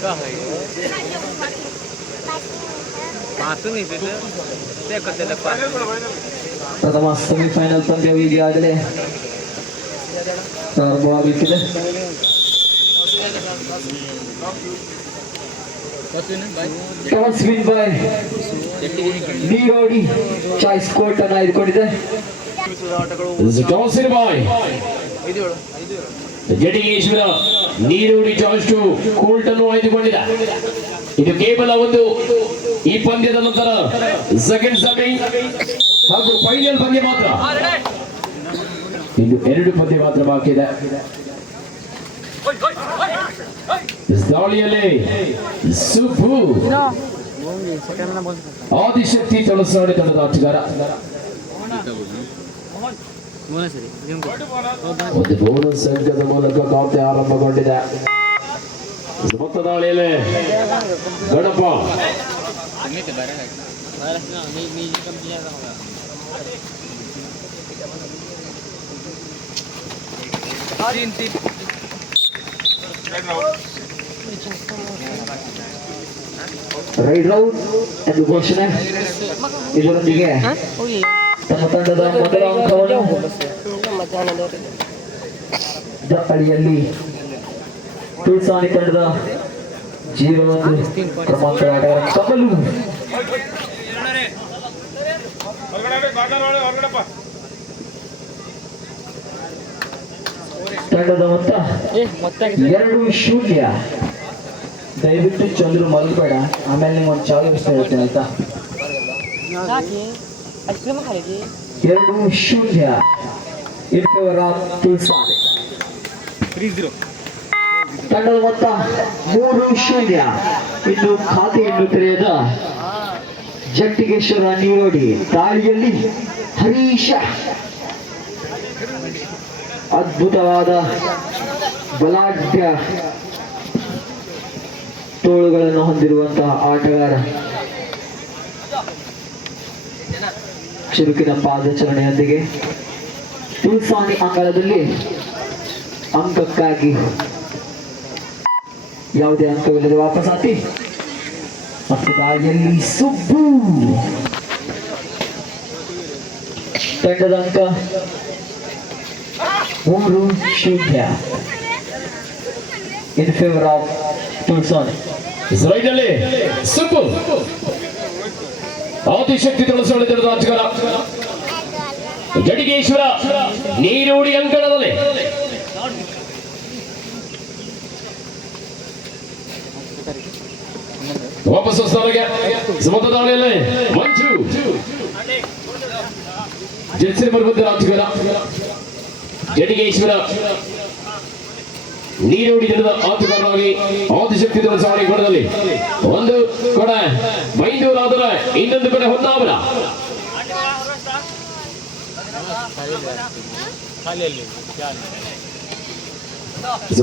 का है ಮಾತು ನಿಂತಿದ್ದು ಬೇಕಂತೆಲ್ಲ ಪ್ರಥಮ ಸೆಮಿಫೈನಲ್ ಪಂದ್ಯವು ಈಗಾಗಲೇ ಪ್ರಾರಂಭವಾಗುತ್ತಿದೆ toss win by Neerodi choice court ಅನ್ನು ಆಯ್ದುಕೊಂಡಿದೆ ಟಾಸ್ ಬಾಯ್ Jadigeshwara Neerodi court ಅನ್ನು ಆಯ್ದುಕೊಂಡಿದೆ ಇದು ಕೇವಲ ಒಂದು ಈ ಪಂದ್ಯದ ನಂತರ ಸೆಕೆಂಡ್ ಸೆಮಿ ಹಾಗೂ ಫೈನಲ್ ಪಂದ್ಯ ಮಾತ್ರ. ಇನ್ನು ಎರಡು ಪಂದ್ಯ ಮಾತ್ರ ಬಾಕಿ ಇದೆ. ದಾಳಿಯಲ್ಲಿ ಸುಬ್ಬು ಆದಿಶಕ್ತಿ ತಳಸಾಡಿ ತಂಡದ ಆಟಗಾರ. ಒಂದು ಬೋನಸ್ ಸಂಖ್ಯದ ಮೂಲಕ ಕಾಪಿ ಆರಂಭಗೊಂಡಿದೆ. ಮೊತ್ತದಾವಳಿಯಲ್ಲಿ ಗಣಪ. ರೈಡ್ ರೌಂಡ್ ಎಂದು ಘೋಷಣೆ ಇದರೊಂದಿಗೆ ತಂಡದ ಮೊದಲ ಅಂಕವನ್ನು ಜಪ್ಪಳಿಯಲ್ಲಿ ತುಳಸಾಣಿ ತಂಡದ ಜೀರೋ ಒಂದು ಕಮಲು ತಂಡದ ಮೊತ್ತ ಎರಡು ಶೂನ್ಯ. ದಯವಿಟ್ಟು ಚಂದ್ರು ಮಲ್ಬೇಡ. ಆಮೇಲೆ ನಿಮ್ಗೆ ಒಂದು ಇಷ್ಟ ಇರುತ್ತೆ ಆಯ್ತಾ ಎರಡು ಶೂನ್ಯ. ಇನ್ನೂರ ಸಾಲೆ ತಂಡದ ಮೊತ್ತ ಮೂರು ಶೂನ್ಯ. ಇನ್ನು ಖಾತೆಯನ್ನು ತೆರೆಯದ ಜಟ್ಟಿಗೇಶ್ವರ ನಿಯೋಡಿ ದಾಳಿಯಲ್ಲಿ ಹರೀಶ. ಅದ್ಭುತವಾದ ಬಲಾಢ್ಯ ತೋಳುಗಳನ್ನು ಹೊಂದಿರುವಂತಹ ಆಟಗಾರ ಚುರುಕಿನ ಪಾದಚರಣೆಯೊಂದಿಗೆ ತುಲ್ಸಾನಿ ಅಂಗಳದಲ್ಲಿ ಅಂಕಕ್ಕಾಗಿ ಯಾವುದೇ ಅಂಕವಿಲ್ಲದೆ ವಾಪಸಾತಿ ಮತ್ತು ದಾಳಿಯಲ್ಲಿ ಸುಬ್ಬು. ತಂಡದ ಅಂಕ ಮೂರು ಶೂನ್ಯ. ಇನ್ ಫೇವರ್ ಆಫ್ ತುಳ್ಸಾನಿ ರೈಡಲ್ಲಿ ಸುಬ್ಬು ಆದಿಶಕ್ತಿ ತಂಡದ ಆಟಗಾರ ಜಡಿಗೇಶ್ವರ ನೀರೂಡಿ ಅಂಕಣದಲ್ಲಿ ವಾಪಸ್ ಸ್ಥಾನಕ್ಕೆ ಸಮತ ಮಂಜು. ಜಡ್ಸಿರಿ ಬರುವಂತೆ ಬಂದ ಜಡಿಗೇಶ್ವರ. ನೀರೂಡಿ ತಂಡದ ಆಟಗಾರರಾಗಿ ಆದಿಶಕ್ತಿ ಸಾರಿ ಕೊಡದಲ್ಲಿ ಒಂದು ಕೊಡ ಮೈದೂರಾದರೆ ಇನ್ನೊಂದು ಕಡೆ ಹೊನ್ನಾವರ.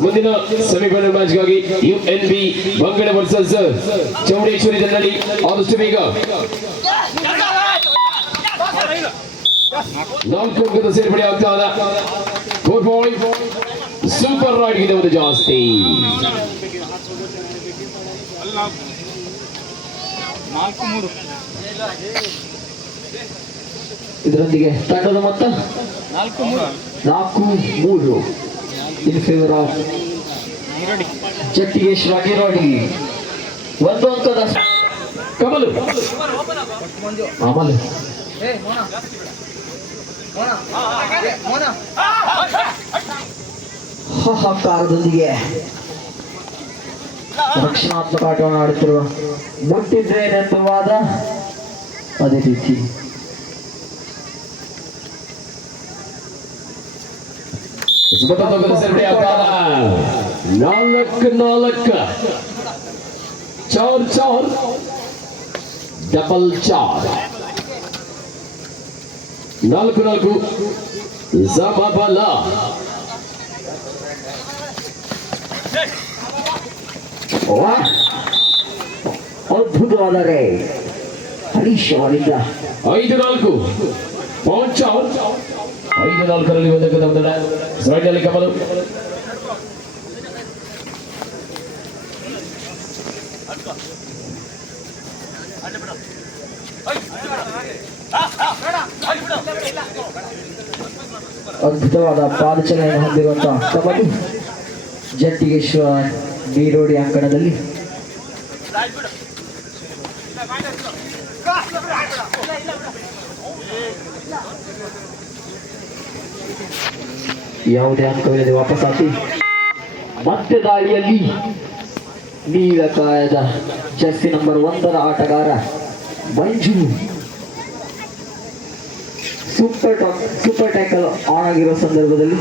ಮುಂದಿನ semifinal ಮ್ಯಾಚ್ಗಾಗಿ U N B Bangada versus Chowdeshwari ಜನರಲ್ಲಿ ಆದಷ್ಟು ಬೇಗ. ನಾಲ್ಕು ಅಂಕದ ಸೇರ್ಪಡೆ ಆಗ್ತಾ ಇದೆ. ಸೂಪರ್ ರಾಡ್ ಇದೆ ಒಂದು ಜಾಸ್ತಿ. ಇದರೊಂದಿಗೆ ತಂಡದ ಮೊತ್ತ ನಾಲ್ಕು ಮೂರು. ಇನ್ ಫೇವರ್ ಆಫ್ ಜಟ್ಟಿಗೇಶ್ವರ ನೀರೋಡಿ ಒಂದು ಅಂಕದ ಕಮಲು. ಆಮಲ್. ಹಾಹಾಕಾರದೊಂದಿಗೆ ರಕ್ಷಣಾತ್ಮಕ ಆಟವನ್ನು ಆಡುತ್ತಿರುವ ಮುಟ್ಟಿದ್ರೆ ನೆನಪು ವಾದ ಅದೇ ರೀತಿ ಸುಮತ ಅಂಕದ ಸೇರ್ಪಡೆ ಆಗ್ತಾ ಇದೆ ನಾಲ್ಕು ನಾಲ್ಕು ಚಾರ್ ಚಾರ್ ಡಬಲ್ ಚಾರ್ ನಾಲ್ಕು ನಾಲ್ಕು ಸಮಬಲ ವಾ! ಅದ್ಭುತವಾದ ರೇ ಹರೀಶ್ ಅವರಿಂದ ಐದು ನಾಲ್ಕು ಪಾಂಚ್ ಚಾರ್ ಐದು ನಾಲ್ಕರಲ್ಲಿ ಒಂದು ಅಂಕದ ಮುನ್ನಡೆ ಸೈಡಲ್ಲಿ ಕಮಲು ಅದ್ಭುತವಾದ ಪಾದಚಲನೆಯನ್ನು ಹೊಂದಿರುವಂತಹ ಕಬಡ್ಡಿ ಜಟ್ಟಿಗೇಶ್ವರ ಬೀರೋಡಿ ಅಂಕಣದಲ್ಲಿ. ಯಾವುದೇ ಅಂಕವಿಲ್ಲದೆ ವಾಪಸ್ ಹಾಕಿ. ಮತ್ತೆ ದಾಳಿಯಲ್ಲಿ ನೀಲಕಾಯದ ಜರ್ಸಿ ನಂಬರ್ ಒಂದರ ಆಟಗಾರ Manju super tackle super tackle on ಆಗಿರೋ ಸಂದರ್ಭದಲ್ಲಿ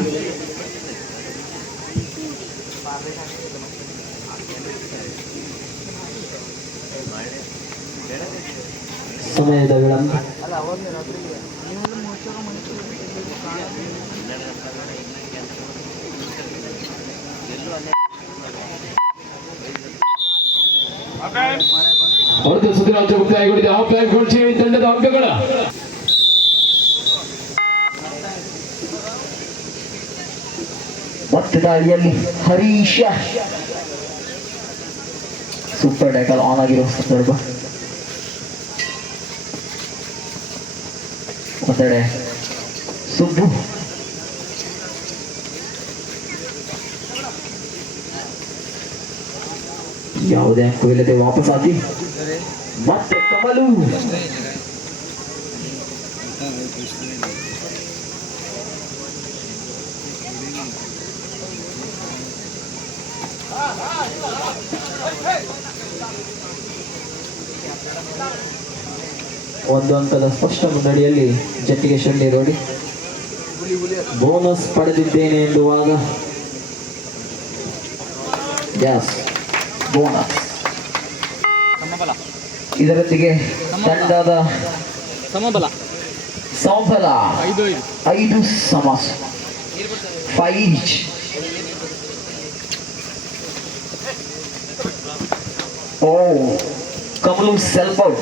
ಸಮಯದ ವಿಳಂಬ ಹೊರತು ಸುದ್ದಿರಾಜ್ಯ ಮುಕ್ತಾಯಗೊಂಡಿದೆ. ಹಾಫ್ ಟೈಮ್ ಗೋಲ್ಚೇರಿ ತಂಡದ ಅಂಕಗಳ ಮತ್ತೆ ದಾಳಿಯಲ್ಲಿ ಹರೀಶ. ಸೂಪರ್ ಟ್ಯಾಕಲ್ ಆನ್ ಆಗಿರೋ ಸಂದರ್ಭ. ಒಂದೆಡೆ ಸುಬ್ಬು ಯಾವುದೇ ಅಂಕವಿಲ್ಲದೆ ವಾಪಸ್ ಹಾಕಿ ಮತ್ತೆ ಕಮಲು ಒಂದು ಅಂಕದ ಸ್ಪಷ್ಟ ಮುನ್ನಡೆಯಲ್ಲಿ ಜಟ್ಟಿಗೆ ಶಂಡಿ ರೋಡಿ ಬೋನಸ್ ಪಡೆದಿದ್ದೇನೆ ಎನ್ನುವಾಗ ಗ್ಯಾಸ್ ಬೋನಸ್. ಇದರೊಂದಿಗೆ ತಂಡದ ಸಮಬಲ. ಸಮಬಲ. ಐದು ಸಮಸ್ ಫೈಜ್. ಫೈವ್ ಓ ಕಮಲು ಸೆಲ್ಫ್ ಔಟ್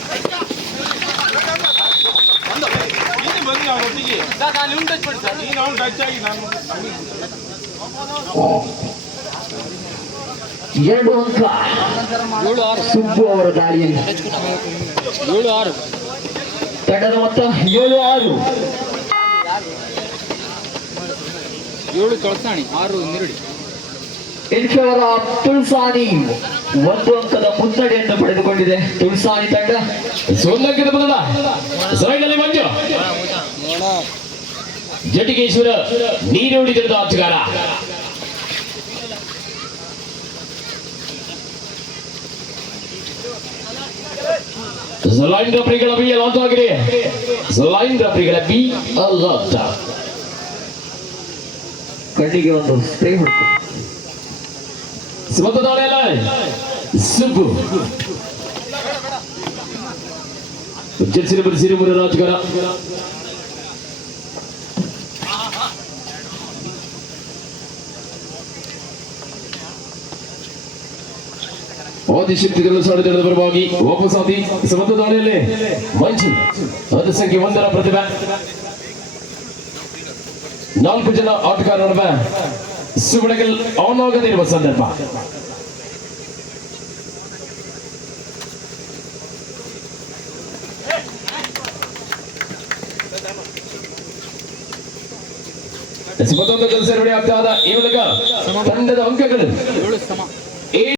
ಎರಡು ಅಂಕ. ಏಳು ಆರು. ಸುಬ್ಬು ಅವರ ದಾಳಿಯಲ್ಲಿ ಏಳು ಆರು. ತಂಡದ ಮೊತ್ತ ಏಳು ಆರು. ಏಳು ತೊಳಸಾಣಿ ಆರು ನಿರುಡಿ. ಇನ್ ಫೇವರ್ ಆಫ್ ತುಳ್ಸಾನಿ ಒಂದು ಅಂಕದ ಮುನ್ನಡೆಯನ್ನು ಪಡೆದುಕೊಂಡಿದೆ. ತುಳ್ಸಾನಿ ತಂಡ ಸೋಲಂಕಿತ ಬದಲ ಸೈಡ್ನಲ್ಲಿ ಮಂಜು ಜಟಿಗೇಶ್ವರ ನೀರೋಡಿ ತಂಡದ ಆಟಗಾರ ಲೈನ್ ರಫರಿಗಳ ಬಿ ಲಾಂಚ್ ಆಗಿದೆ ಲೈನ್ ರಫರಿಗಳ ಬಿ ಲಾಂಚ್ ಕಣ್ಣಿಗೆ ಒಂದು ಸ್ಪ್ರೇ ಹುಡುಕು ಸುಮಂತ ದಾಳಿಯಲ್ಲ ಸುಬ್ಬು ಜರ್ಸಿ ನಂಬರ್ ಸಿರಿಮುರ ರಾಜಗಾರ ಆದಿಶಕ್ತಿಗಳು ಸಾಡೆ ತಂಡದ ಪರವಾಗಿ ವಾಪಸ್ ಸಮತ ದಾಳಿಯಲ್ಲಿ ಮಂಜು ಅದು ಸಂಖ್ಯೆ ಒಂದರ ಪ್ರತಿಭೆ. ನಾಲ್ಕು ಜನ ಆಟಗಾರ ನಡುವೆ ಸುಗುಣಗಲ್ ಅವನಾಗದಿರುವ ಸಂದರ್ಭ. ಮತ್ತೊಂದು ಕೆಲಸ ನೋಡಿ ಆಗ್ತಾ ಇದ್ದ ಈ ಮೂಲಕ ತಂಡದ ಅಂಕಗಳು ಏಳು ಸಮ ಏಳು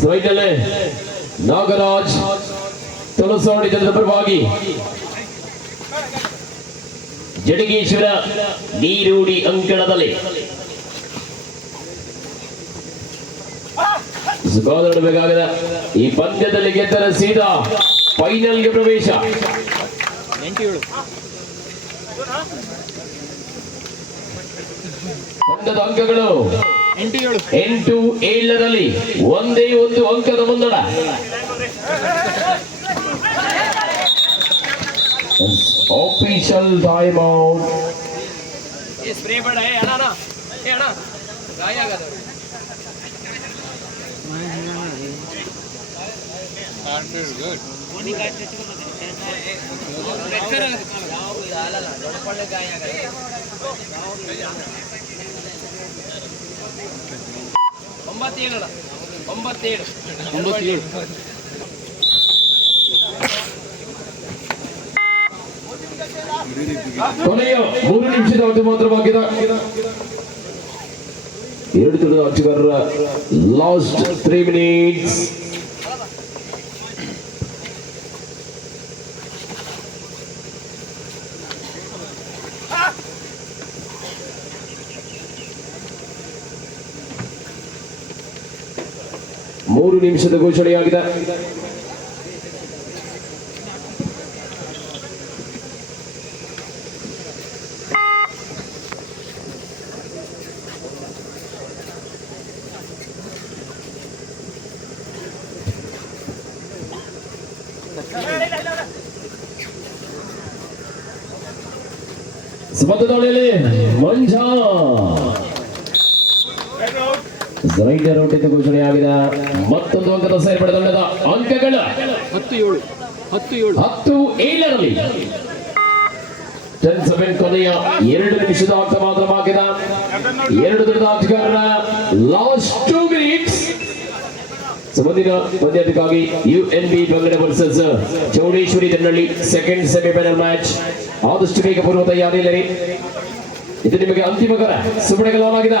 ಸ್ಲೈಡ್ನಲ್ಲಿ ನಾಗರಾಜ್, ತುಳಸೋಡಿ ಜನರ ಪರವಾಗಿ ಜಡಿಗೇಶ್ವರ ನೀರೂಡಿ ಅಂಕಣದಲ್ಲಿ. ಸುಖಾದಡಬೇಕಾಗದ ಈ ಪಂದ್ಯದಲ್ಲಿ ಗೆದ್ದರೆ ಸೀದಾ ಫೈನಲ್ಗೆ ಪ್ರವೇಶ. ತಂಡದ ಅಂಕಗಳು. ಎಂಟು ಏಳು ಎಂಟು ಏಳರಲ್ಲಿ ಒಂದೇ ಒಂದು ಅಂಕದ ಮುಂದಡ ಆಫೀಷಿಯಲ್ ಟೈಮ್ ಔಟ್ ಗಾಯ ಆಗದ ಒಂಬತ್ತೇಳು. ಅಣ್ಣ ಒಂಬತ್ತೇಳು. ಒಂಬತ್ತು ಏಳು ಕೊನೆಯ ಮೂರು ನಿಮಿಷದ ಒಂದು ಮಾತ್ರ ಬಾಕಿದ. ಎರಡು ತಂಡದ ಆಟಗಾರರ ಲಾಸ್ಟ್ ತ್ರೀ ಮಿನಿಟ್ಸ್ ಮೂರು ನಿಮಿಷದ ಘೋಷಣೆಯಾಗಿದೆ. ಸ್ಪರ್ಧೆಯಲ್ಲಿ ಮಂಜ ರೈಡರ್ ಔಟ್ ಘೋಷಣೆಯಾಗಿದ ಮತ್ತೊಂದು ಅಂಕದ ಸೇರ್ಪಡೆ ತಂಡದ ಅಂಕಗಳ ಹತ್ತು ಏಳು ಹತ್ತು ಏಳು ಹತ್ತು ಏಳರಲ್ಲಿ ಟೆನ್ ಸೆವೆನ್ ಕೊನೆಯ ಎರಡು ನಿಮಿಷದ ಅಂಕ ಮಾತ್ರ ಬಾಕಿದ. ಎರಡು ದಿನದ ಆಟಗಾರರ ಲಾಸ್ಟ್ ಟೂ ಮಿನಿಟ್ಸ್ ಮುಂದಿನ ಪಂದ್ಯಕ್ಕಾಗಿ U N B Bangada versus Chowdeshwari Dannalli second semifinal match ಆದಷ್ಟು ಬೇಗ ಪೂರ್ವ ತಯಾರಿಯಲ್ಲಿ. ಇದು ನಿಮಗೆ ಅಂತಿಮ ಕರ. ಸುಬಡಗಲಾಗಿದೆ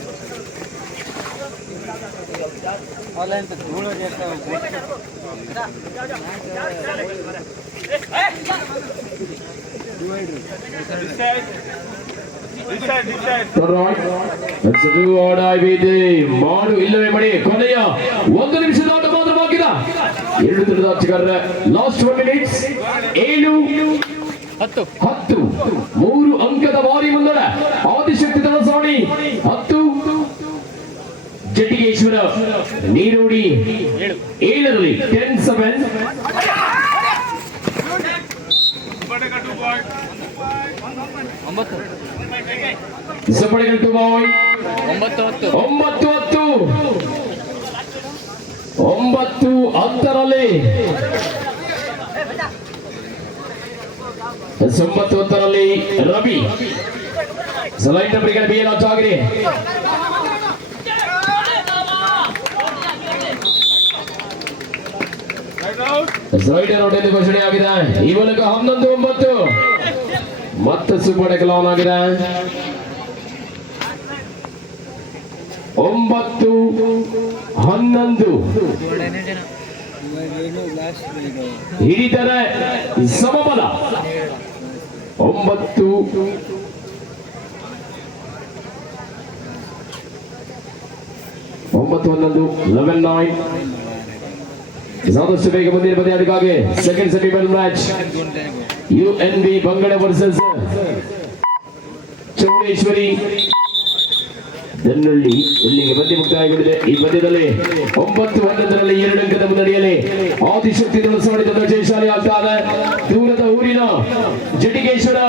ಮಾಡು, ಇಲ್ಲವೇ ಮಡಿ ಕೊನೆಯ ಒಂದು ನಿಮಿಷದ ಆಟ ಮಾತ್ರ ಬಾಕಿದ. ಎರಡು ದಿನದ ಆಟಗಾರರ ಲಾಸ್ಟ್ ಒನ್ ಮಿನಿಟ್ಸ್ ಏಳು, ಹತ್ತು ಹತ್ತು, ಮೂರು ಅಂಕದ ಬಾರಿ ಮುನ್ನಡ ಆದಿಶಕ್ತಿ ದಳಸಾಣಿ ಹತ್ತು ಜಟ್ಟಿಗೇಶ್ವರ ನೀರೋಡಿ. ಏಳು ಏಳರಲ್ಲಿ ಟೆನ್ ಸೆವೆನ್ ಒಂಬತ್ತು ಹತ್ತು. ಒಂಬತ್ತು ಹತ್ತರಲ್ಲಿ. ಒಂಬತ್ತು ಹತ್ತರಲ್ಲಿ ರವಿ. ಸಲೈಟ್ ನಂಬರಿಗೆ ಬಿ ಎಲ್ ಆಗಿದೆ? ರೈಡರ್ ಎಂದು ಘೋಷಣೆ ಈ ಮೂಲಕ ಹನ್ನೊಂದು, ಒಂಬತ್ತು. ಮತ್ತೆ ಸುಪರ್ ಲಾನ್ ಆಗಿದೆ. ಒಂಬತ್ತು, ಹನ್ನೊಂದು. ಹಿಡಿದರೆ ಸಮಬಲ. ಒಂಬತ್ತು. ಒಂಬತ್ತು, ಹನ್ನೊಂದು. ಲೆವೆನ್ ನೈನ್ ಆದಷ್ಟು ಬೇಗ ಮುಂದಿನ ಪಂದ್ಯಾಟಕ್ಕಾಗಿ second semifinal match U N B Bangada versus Chowdeshwari Dannalli ಇಲ್ಲಿಗೆ ಪಂದ್ಯ ಮುಕ್ತಾಯಗೊಂಡಿದೆ. ಈ ಪಂದ್ಯದಲ್ಲಿ ಒಂಬತ್ತು ಹನ್ನೊಂದರಲ್ಲಿ ಎರಡು ಅಂಕದ ಮುನ್ನಡೆಯಲ್ಲಿ ಆದಿಶಕ್ತಿ ತಂಡ ಜಯಶಾಲಿ ಆಗ್ತಾ ಇದೆ. ದೂರದ ಊರಿನ ಜಟಿಗೇಶ್ವರ